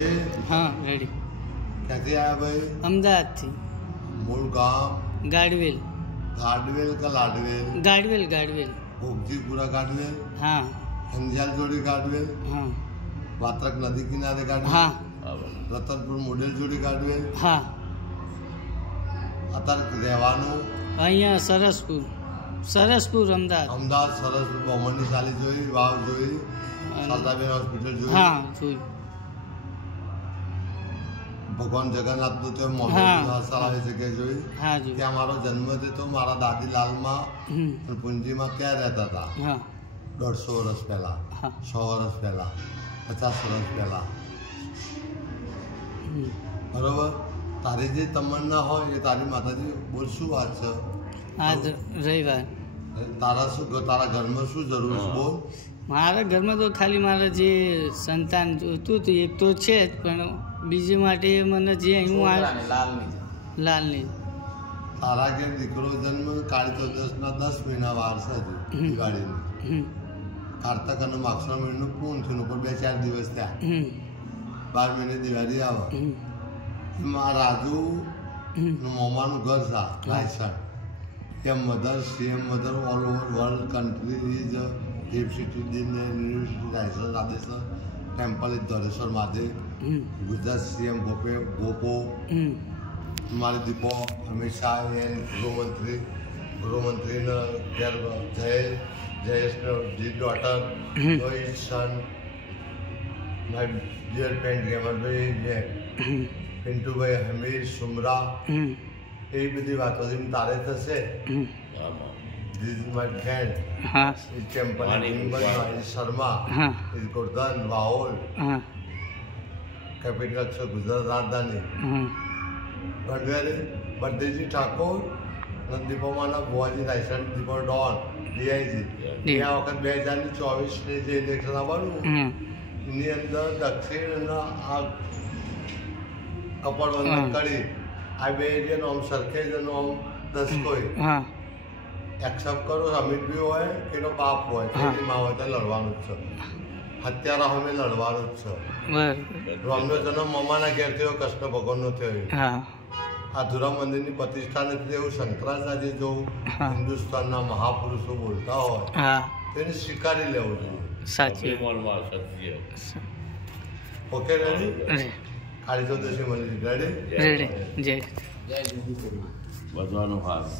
हाँ रेडी। कैसे आया भाई? अहमदाबाद थी। मूल गांव गाडवेल। गाडवेल का लाडवेल? गाडवेल गाडवेल। पूरा गाडवेल? हाँ। हंजाल जोड़ी गाडवेल? हाँ। वात्रक नदी किनारे गाडवेल? हाँ। रतनपुर मोडेल जोड़ी गाडवेल? हाँ। अतर રહેવાનું અહીંયા સરસપુર અમદાવાદ। અમદાવાદ સરસપુર બહુમની ચાલી જોઈ, વાવ જોઈ, સરદારબેન હોસ્પિટલ જોઈ? હા જોઈ। ભગવાન જગન્નાથનું તો મોઢું હસાવે છે કે જોઈ? હા જોઈ। ત્યાં મારો જન્મ થયો, મારા દાદી લાલમાં પુંજીમાં ક્યાં રહેતા હતા? હા 150 વર્ષ પહેલા, 100 વર્ષ પહેલા, 50 વર્ષ પહેલા, બરોબર? તારી જે તમન્ના હોય એ તારી માતાજી બોલ શું વાત છે? આજ રવિવાર। તારા ઘરમાં શું જરૂર છે બોલ? મારા ઘરમાં તો ખાલી મારા જે સંતાન જોતું હતું એક તો છે જ, પણ બીજી માટે મને જે હું લાલની તારા ઘેર દીકરો જન્મ કાળી ચૌદસના 10 મહિના વાર છે દિવાળીની। કારતક અને માક્ષર મહિનાનું પૂર્ણ થયું ઉપર 2-4 દિવસ થયા, 12 મહિને દિવાળી આવે। એમાં રાજુ મોમાનું ઘર છે રાયસણ। ત્યાં mother CM mother all over world country is Dev city university Raysan Radheshwar temple is Dhoreshwar Mahadev. Gujarat CM ગોપો મારી દીપો અમિત શાહ એન ગૃહમંત્રીને ઘેર જયેશની daughter Rohit son my dear friend ગેમરભાઈ પિન્ટુભાઈ હમીર સુમરા એ બધી વાતો તારે થશે। This is my friend. Is Temple is Sharma. Is Gordon Vaol. Capital of Gujarat Rajdhani. Bardheji Thakur. દીપોમાંના ભુવાજી રાયસણ દીપો ડોન ડીઆઈજી આ વખત 2024ની જે ઇલેક્શન આવવાનું એની અંદર દક્ષિણના આ કપડવંદન કરી આ બે એરિયાનો આમ સરખેજ અને આમ દસકોઈ એક્સેપ્ટ કરો। અમિત બી હોય કે એનો બાપ હોય તેની માં હોય તો લડવાનું જ છે, હત્યારા અમે લડવાનું જ છે। રામનો જન્મ મમાના ઘેર થયો, કૃષ્ણ ભગવાનનો થયો। આ ધુરા મંદિરની પ્રતિષ્ઠા નથી એવું શંકરાચાર્ય જો હિન્દુસ્તાનના મહાપુરુષો બોલતા હોય તેને સ્વીકારી લેવું જોઈએ। સાચી। Okay ready? કાળી ચૌદશી મળી રેડી? રેડી। જય બધવાનો હાથ